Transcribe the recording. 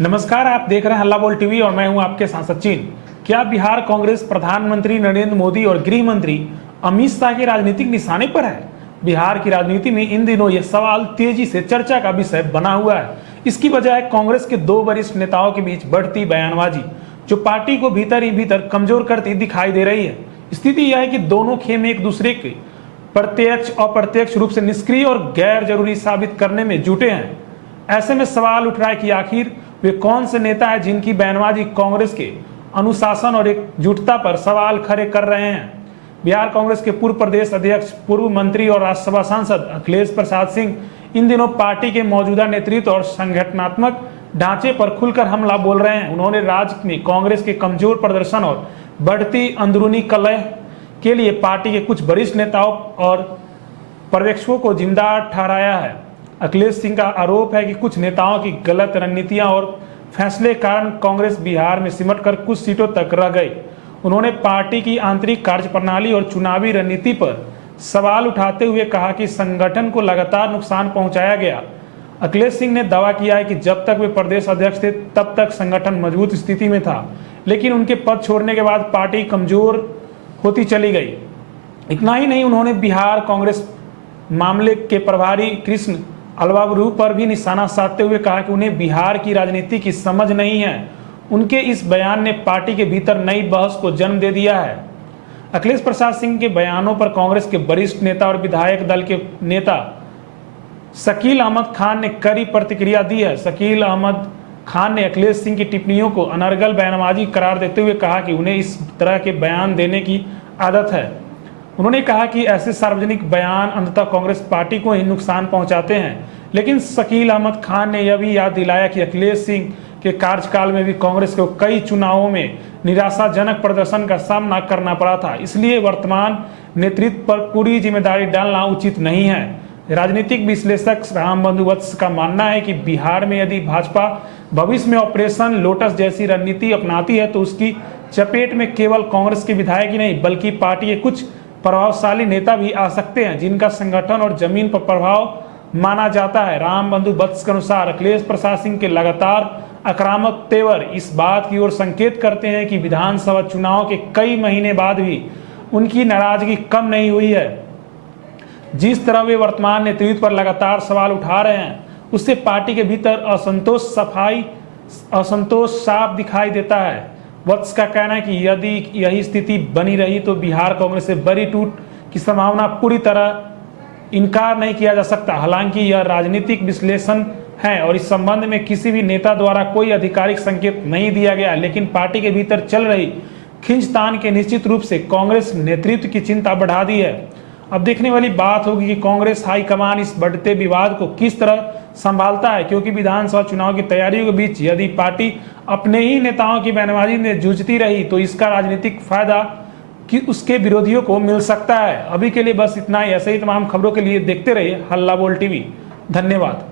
नमस्कार, आप देख रहे हैं हल्ला बोल टीवी और मैं हूं आपके साथ सचिन। क्या बिहार कांग्रेस प्रधानमंत्री नरेंद्र मोदी और गृह मंत्री अमित शाह के राजनीतिक निशाने पर है? बिहार की राजनीति में इन दिनों यह सवाल तेजी से चर्चा का विषय बना हुआ है। इसकी वजह है कांग्रेस के दो वरिष्ठ नेताओं के बीच बढ़ती बयानबाजी, जो पार्टी को भीतर ही भीतर कमजोर करती दिखाई दे रही है। स्थिति यह है कि दोनों खेमे एक दूसरे के प्रत्यक्ष अप्रत्यक्ष रूप से निष्क्रिय और गैर जरूरी साबित करने में जुटे हैं। ऐसे में सवाल उठ रहा है कि आखिर वे कौन से नेता हैं जिनकी बयानबाजी कांग्रेस के अनुशासन और एकजुटता पर सवाल खड़े कर रहे हैं। बिहार कांग्रेस के पूर्व प्रदेश अध्यक्ष, पूर्व मंत्री और राज्यसभा सांसद अखिलेश प्रसाद सिंह इन दिनों पार्टी के मौजूदा नेतृत्व और संगठनात्मक ढांचे पर खुलकर हमला बोल रहे हैं। उन्होंने राज्य में कांग्रेस के कमजोर प्रदर्शन और बढ़ती अंदरूनी कलह के लिए पार्टी के कुछ वरिष्ठ नेताओं और पर्यवेक्षकों को जिम्मेदार ठहराया है। अखिलेश सिंह का आरोप है कि कुछ नेताओं की गलत रणनीतियां और फैसले कारण कांग्रेस बिहार में सिमटकर कुछ सीटों तक रह गई। उन्होंने पार्टी की आंतरिक कार्यप्रणाली और चुनावी रणनीति पर सवाल उठाते हुए कहा कि संगठन को लगातार नुकसान पहुंचाया गया। अखिलेश सिंह ने दावा किया है कि जब तक वे प्रदेश अध्यक्ष थे तब तक संगठन मजबूत स्थिति में था, लेकिन उनके पद छोड़ने के बाद पार्टी कमजोर होती चली गई। इतना ही नहीं, उन्होंने बिहार कांग्रेस मामले के प्रभारी कृष्ण अलवाबरू पर भी निशाना साधते हुए कहा कि उन्हें बिहार की राजनीति की समझ नहीं है। उनके इस बयान ने पार्टी के भीतर नई बहस को जन्म दे दिया है। अखिलेश प्रसाद सिंह के बयानों पर कांग्रेस के वरिष्ठ नेता और विधायक दल के नेता शकील अहमद खान ने कड़ी प्रतिक्रिया दी है। शकील अहमद खान ने अखिलेश सिंह की टिप्पणियों को अनर्गल बयानबाजी करार देते हुए कहा कि उन्हें इस तरह के बयान देने की आदत है। उन्होंने कहा कि ऐसे सार्वजनिक बयान अंततः कांग्रेस पार्टी को ही नुकसान पहुंचाते हैं। लेकिन शकील अहमद खान ने यह भी याद दिलाया कि अखिलेश सिंह के कार्यकाल में भी कांग्रेस को कई चुनावों में निराशाजनक प्रदर्शन का सामना करना पड़ा था, इसलिए वर्तमान नेतृत्व पर पूरी जिम्मेदारी डालना उचित नहीं है। राजनीतिक विश्लेषक रामबंधु वत्स का मानना है कि बिहार में यदि भाजपा भविष्य में ऑपरेशन लोटस जैसी रणनीति अपनाती है तो उसकी चपेट में केवल कांग्रेस के विधायक ही नहीं बल्कि पार्टी के कुछ प्रभावशाली नेता भी आ सकते हैं, जिनका संगठन और जमीन पर प्रभाव माना जाता है। रामबंधु वत्स के अनुसार अखिलेश प्रसाद सिंह के लगातार आक्रामक तेवर इस बात की ओर संकेत करते हैं कि विधानसभा चुनाव के कई महीने बाद भी उनकी नाराजगी कम नहीं हुई है। जिस तरह वे वर्तमान नेतृत्व पर लगातार सवाल उठा रहे हैं, उससे पार्टी के भीतर असंतोष साफ दिखाई देता है। वत्स का कहना है कि यदि यही स्थिति बनी रही तो बिहार कांग्रेस से बड़ी टूट की संभावना पूरी तरह इनकार नहीं किया जा सकता। हालांकि यह राजनीतिक विश्लेषण है और इस संबंध में किसी भी नेता द्वारा कोई आधिकारिक संकेत नहीं दिया गया, लेकिन पार्टी के भीतर चल रही खींचतान के निश्चित रूप से कांग्रेस नेतृत्व की चिंता बढ़ा दी है। अब देखने वाली बात होगी कि कांग्रेस हाईकमान इस बढ़ते विवाद को किस तरह संभालता है, क्योंकि विधानसभा चुनाव की तैयारियों के बीच यदि पार्टी अपने ही नेताओं की बयानबाजी में जूझती रही तो इसका राजनीतिक फायदा कि उसके विरोधियों को मिल सकता है। अभी के लिए बस इतना ही। ऐसे ही तमाम खबरों के लिए देखते रहिए हल्ला बोल टीवी। धन्यवाद।